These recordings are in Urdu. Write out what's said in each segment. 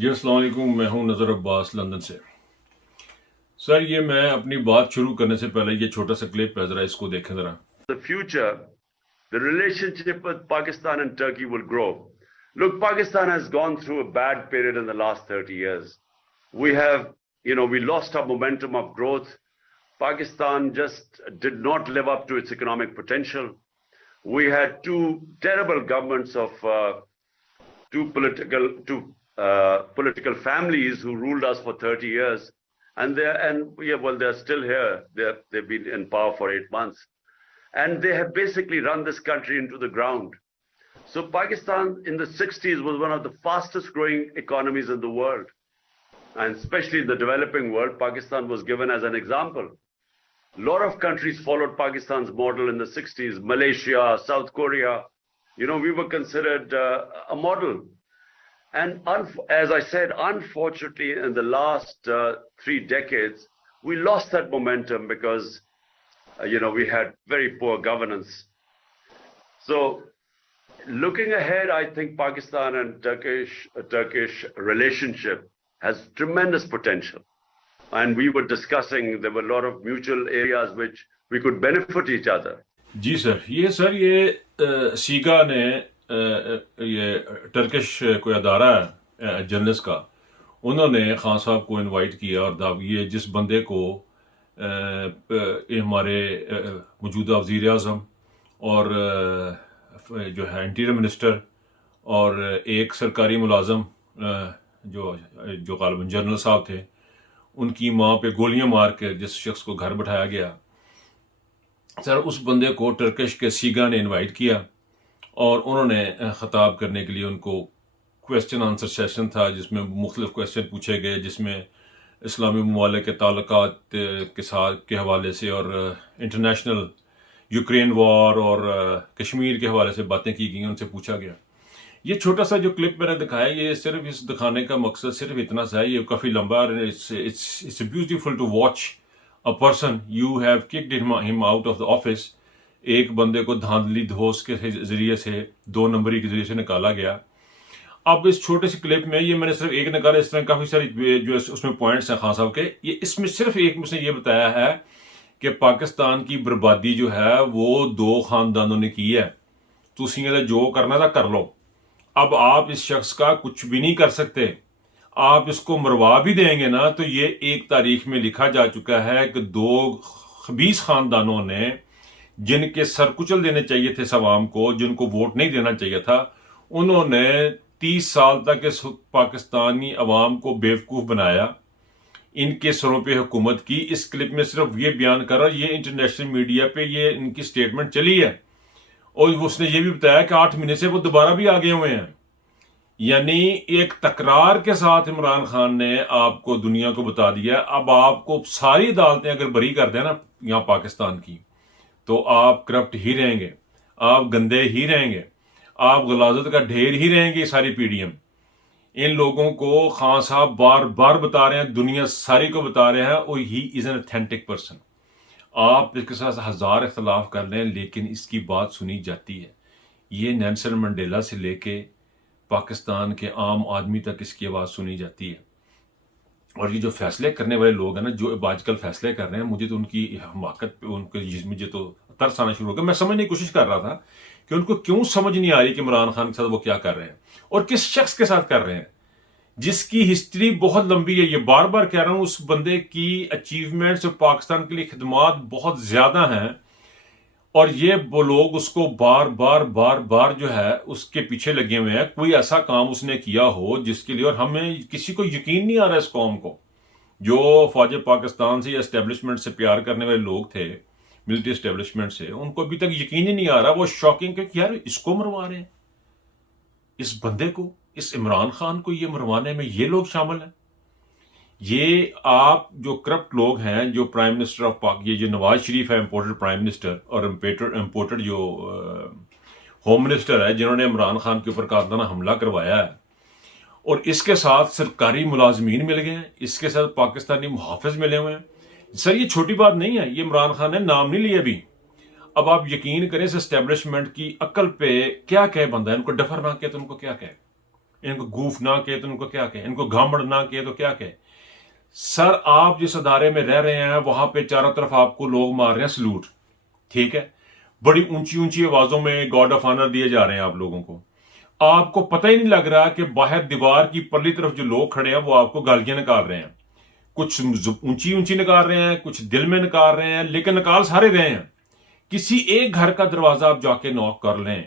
جی السلام علیکم، میں ہوں نظر عباس لندن سے۔ سر یہ میں اپنی بات شروع کرنے سے پہلے یہ چھوٹا سا کلپ ہے، ذرا اس کو دیکھیں ذرا۔ The future, the relationship with Pakistan and Turkey will grow. Look, Pakistan has gone through a bad period in the last 30 years. We lost our momentum of growth. Pakistan just did not live up to its economic potential. We had two terrible governments of two political families who ruled us for 30 years. And they're still here. They've been in power for 8 months. And they have basically run this country into the ground. So Pakistan in the 60s was one of the fastest growing economies in the world. And especially in the developing world, Pakistan was given as an example. A lot of countries followed Pakistan's model in the 60s. Malaysia, South Korea, we were considered a model. And as I said, unfortunately, in the last 3 decades, we lost that momentum because we had very poor governance. So looking ahead, I think Pakistan and Turkish relationship has tremendous potential. And we were discussing, there were a lot of mutual areas which we could benefit each other. جی سر، یہ سیگا نے یہ ٹرکش کوئی ادارہ ہے جرنلسٹ کا، انہوں نے خان صاحب کو انوائٹ کیا، اور یہ جس بندے کو ہمارے موجودہ وزیر اعظم اور جو ہے انٹیریئر منسٹر اور ایک سرکاری ملازم جو غالباً جنرل صاحب تھے، ان کی ماں پہ گولیاں مار کے جس شخص کو گھر بٹھایا گیا، سر اس بندے کو ٹرکش کے سیگا نے انوائٹ کیا، اور انہوں نے خطاب کرنے کے لیے ان کو کویسچن آنسر سیشن تھا، جس میں مختلف کویسچن پوچھے گئے، جس میں اسلامی ممالک کے تعلقات کے حوالے سے اور انٹرنیشنل یوکرین وار اور کشمیر کے حوالے سے باتیں کی گئیں، ان سے پوچھا گیا۔ یہ چھوٹا سا جو کلپ میں نے دکھایا، یہ صرف اس دکھانے کا مقصد صرف اتنا سا ہے، یہ کافی لمبا ہے۔ It's beautiful to watch a person you have kicked him out of the office. ایک بندے کو دھاندلی دھوس کے ذریعے سے 2 نمبری کے ذریعے سے نکالا گیا۔ اب اس چھوٹے سے کلپ میں یہ میں نے صرف ایک نکالا، اس طرح کافی ساری جو اس میں پوائنٹس ہیں خان صاحب کے، یہ اس میں صرف ایک میں سے یہ بتایا ہے کہ پاکستان کی بربادی جو ہے وہ 2 خاندانوں نے کی ہے، تو جو کرنا تھا کر لو، اب آپ اس شخص کا کچھ بھی نہیں کر سکتے، آپ اس کو مروا بھی دیں گے نا تو یہ ایک تاریخ میں لکھا جا چکا ہے کہ 2 خبیث خاندانوں نے، جن کے سر کچل دینے چاہیے تھے عوام کو، جن کو ووٹ نہیں دینا چاہیے تھا، انہوں نے 30 سال تک اس پاکستانی عوام کو بیوقوف بنایا، ان کے سروں پہ حکومت کی۔ اس کلپ میں صرف یہ بیان کر رہا، یہ انٹرنیشنل میڈیا پہ یہ ان کی سٹیٹمنٹ چلی ہے، اور اس نے یہ بھی بتایا کہ 8 مہینے سے وہ دوبارہ بھی آگے ہوئے ہیں۔ یعنی ایک تکرار کے ساتھ عمران خان نے آپ کو دنیا کو بتا دیا، اب آپ کو ساری عدالتیں اگر بری کر دیں نا یہاں پاکستان کی، تو آپ کرپٹ ہی رہیں گے، آپ گندے ہی رہیں گے، آپ غلاظت کا ڈھیر ہی رہیں گے ساری PDM۔ ان لوگوں کو خان صاحب بار بار بتا رہے ہیں، دنیا ساری کو بتا رہے ہیں، اور ہی از این اتھینٹک پرسن۔ آپ اس کے ساتھ 1000 اختلاف کر لیں، لیکن اس کی بات سنی جاتی ہے۔ یہ نیلسن منڈیلا سے لے کے پاکستان کے عام آدمی تک اس کی آواز سنی جاتی ہے۔ اور یہ جو فیصلے کرنے والے لوگ ہیں نا، جو آج کل فیصلے کر رہے ہیں، مجھے تو ان کی حماقت پہ مجھے تو ترس آنا شروع ہو گیا۔ میں سمجھنے کی کوشش کر رہا تھا کہ ان کو کیوں سمجھ نہیں آ رہی کہ عمران خان کے ساتھ وہ کیا کر رہے ہیں اور کس شخص کے ساتھ کر رہے ہیں، جس کی ہسٹری بہت لمبی ہے۔ یہ بار بار کہہ رہا ہوں، اس بندے کی اچیومنٹس اور پاکستان کے لیے خدمات بہت زیادہ ہیں، اور یہ وہ لوگ اس کو بار بار جو ہے اس کے پیچھے لگے ہوئے ہیں۔ کوئی ایسا کام اس نے کیا ہو جس کے لیے، اور ہمیں کسی کو یقین نہیں آ رہا اس قوم کو، جو فوج پاکستان سے یا اسٹیبلشمنٹ سے پیار کرنے والے لوگ تھے، ملٹری اسٹیبلشمنٹ سے، ان کو ابھی تک یقین ہی نہیں آ رہا۔ وہ شاکنگ کہ یار اس کو مروا رہے ہیں، اس بندے کو، اس عمران خان کو یہ مروانے میں یہ لوگ شامل ہیں۔ یہ آپ جو کرپٹ لوگ ہیں، جو پرائم منسٹر آف پاک، یہ جو نواز شریف ہے امپورٹڈ پرائم منسٹر، اور امپورٹڈ جو ہوم منسٹر ہے، جنہوں نے عمران خان کے اوپر کارنامہ حملہ کروایا ہے، اور اس کے ساتھ سرکاری ملازمین مل گئے ہیں، اس کے ساتھ پاکستانی محافظ ملے ہوئے ہیں۔ سر یہ چھوٹی بات نہیں ہے، یہ عمران خان نے نام نہیں لیا ابھی۔ اب آپ یقین کریں اس اسٹیبلشمنٹ کی عقل پہ کیا کہے بندہ، ان کو ڈفر نہ کہے تو ان کو کیا کہے۔ ان کو گوف نہ کہے تو ان کو کیا کہے, ان کو گھامڑ نہ کہے تو کیا کہے. سر آپ جس ادارے میں رہ رہے ہیں وہاں پہ چاروں طرف آپ کو لوگ مار رہے ہیں سلوٹ, ٹھیک ہے, بڑی اونچی اونچی آوازوں میں گارڈ آف آنر دیے جا رہے ہیں آپ لوگوں کو. آپ کو پتہ ہی نہیں لگ رہا کہ باہر دیوار کی پرلی طرف جو لوگ کھڑے ہیں وہ آپ کو گالیاں نکال رہے ہیں, کچھ اونچی اونچی نکال رہے ہیں, کچھ دل میں نکال رہے ہیں, لیکن نکال سارے رہے ہیں. کسی ایک گھر کا دروازہ آپ جا کے نوک کر لیں,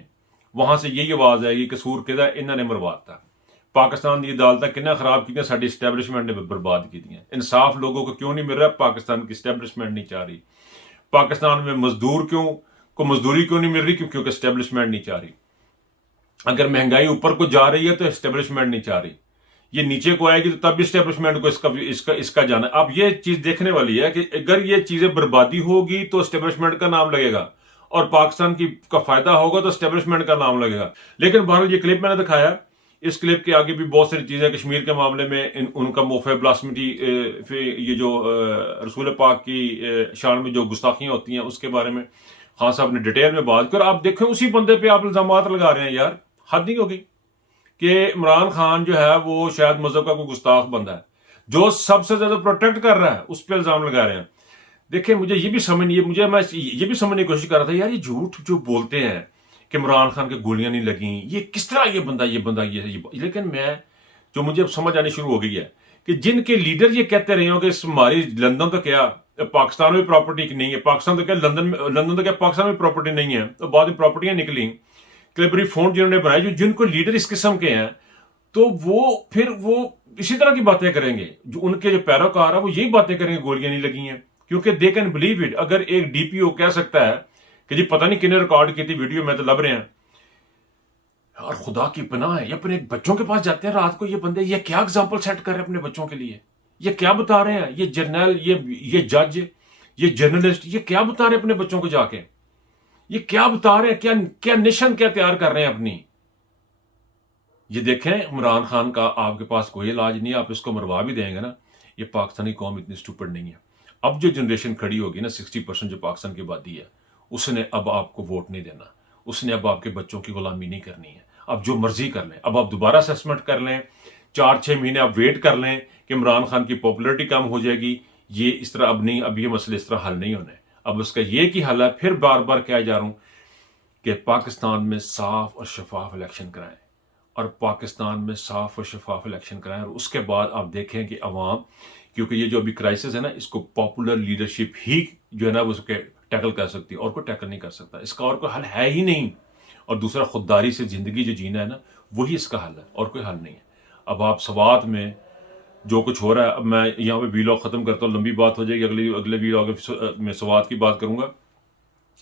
وہاں سے یہی آواز آئے گی قصور کدا انہوں نے مرباد تھا. پاکستان کی عدالتیں کتنا خراب کی, ساری اسٹیبلشمنٹ نے برباد کی دیا. انصاف لوگوں کو کیوں نہیں مل رہا؟ پاکستان کی اسٹیبلشمنٹ نہیں چاہ رہی. پاکستان میں مزدور کو مزدوری کیوں نہیں مل رہی؟ کیونکہ اسٹیبلشمنٹ نہیں چاہ رہی. اگر مہنگائی اوپر کو جا رہی ہے تو اسٹیبلشمنٹ نہیں چاہ رہی. یہ نیچے کو آئے گی تو تب بھی اسٹیبلشمنٹ کو اس کا جانا. اب یہ چیز دیکھنے والی ہے کہ اگر یہ چیزیں بربادی ہوگی تو اسٹیبلشمنٹ کا نام لگے گا, اور پاکستان کا فائدہ ہوگا تو اسٹیبلشمنٹ کا نام لگے گا. لیکن بہرحال یہ کلپ میں نے دکھایا, اس کلپ کے آگے بھی بہت ساری چیزیں کشمیر کے معاملے میں ان کا موفع بلاسمٹی, یہ جو رسول پاک کی شان میں جو گستاخیاں ہوتی ہیں اس کے بارے میں خان صاحب نے ڈیٹیل میں بات کی. اور آپ دیکھیں اسی بندے پہ آپ الزامات لگا رہے ہیں. یار حد نہیں ہوگی کہ عمران خان جو ہے وہ شاید مذہب کا کوئی گستاخ بندہ ہے, جو سب سے زیادہ پروٹیکٹ کر رہا ہے اس پہ الزام لگا رہے ہیں. دیکھیں میں یہ بھی سمجھنے کی کوشش کر رہا تھا, یار یہ جھوٹ جو بولتے ہیں کہ عمران خان کے گولیاں نہیں لگیں, یہ کس طرح یہ بندہ لیکن مجھے اب سمجھ آنی شروع ہو گئی ہے کہ جن کے لیڈر یہ کہتے رہے ہوں کہ ہماری لندن تو کیا پاکستان میں پراپرٹی نہیں ہے, پاکستان تو کیا لندن تو کیا پاکستان میں پراپرٹی نہیں ہے, تو بعد میں پراپرٹیاں نکلیں کلیبری فونٹ جنہوں نے بنائے, جن کو لیڈر اس قسم کے ہیں, تو وہ اسی طرح کی باتیں کریں گے. جو ان کے جو پیروکار ہیں وہ یہی باتیں کریں گے گولیاں نہیں لگی ہیں, کیونکہ دے کین بلیو اٹ. اگر ایک ڈی پی او کہہ سکتا ہے کہ جی پتہ نہیں کنے ریکارڈ کی تھی ویڈیو میں تو لب رہے ہیں, اور خدا کی پناہ ہے یہ اپنے بچوں کے پاس جاتے ہیں رات کو, یہ بندے یہ کیا اگزامپل سیٹ کر رہے ہیں اپنے بچوں کے لیے, یہ کیا بتا رہے ہیں, یہ جرنل, یہ جج, یہ جرنلسٹ, یہ کیا بتا رہے ہیں اپنے بچوں کو جا کے, یہ کیا بتا رہے ہیں, کیا نیشن کیا تیار کر رہے ہیں اپنی. یہ دیکھیں عمران خان کا آپ کے پاس کوئی علاج نہیں, آپ اس کو مروا بھی دیں گے نا, یہ پاکستانی قوم اتنی سٹوپڈ نہیں ہے. اب جو جنریشن کھڑی ہوگی نا 60% جو پاکستان کی آبادی ہے, اس نے اب آپ کو ووٹ نہیں دینا, اس نے اب آپ کے بچوں کی غلامی نہیں کرنی ہے. اب جو مرضی کر لیں, اب آپ دوبارہ اسیسمنٹ کر لیں, 4-6 مہینے آپ ویٹ کر لیں کہ عمران خان کی پاپولرٹی کم ہو جائے گی. یہ اس طرح اب نہیں, اب یہ مسئلے اس طرح حل نہیں ہونے. اب اس کا یہ کی حل ہے, پھر بار بار کہا جا رہا ہوں کہ پاکستان میں صاف اور شفاف الیکشن کرائیں, اور پاکستان میں صاف اور شفاف الیکشن کرائیں, اور اس کے بعد آپ دیکھیں کہ عوام, کیونکہ یہ جو ابھی کرائسس ہے نا, اس کو پاپولر لیڈرشپ ہی جو ہے نا وہ اس کے ٹیکل کر سکتی ہے, اور کوئی ٹیکل نہیں کر سکتا. اس کا اور کوئی حل ہے ہی نہیں. اور دوسرا خودداری سے زندگی جو جینا ہے نا, وہی اس کا حل ہے, اور کوئی حل نہیں ہے. اب آپ سوات میں جو کچھ ہو رہا ہے, اب میں یہاں پہ ویلاگ ختم کرتا ہوں, لمبی بات ہو جائے گی, اگلے ویلاگ میں سوات کی بات کروں گا.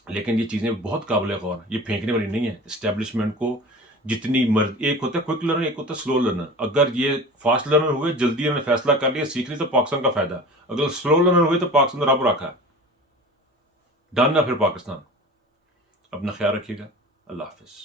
لیکن یہ چیزیں بہت قابل غور ہیں, یہ پھینکنے والی نہیں ہے. اسٹیبلشمنٹ کو جتنی ایک ہوتا ہے کوئک لرنر, ایک ہوتا ہے سلو لرنر. اگر یہ فاسٹ لرنر ہوئے, جلدی انہوں نے فیصلہ کر لیا, سیکھ لی, تو پاکستان کا فائدہ. اگر سلو لرنر ہوئے تو پاکستان رب رکھا ہے, ڈن نہ پھر پاکستان. اپنا خیال رکھیے گا. اللہ حافظ.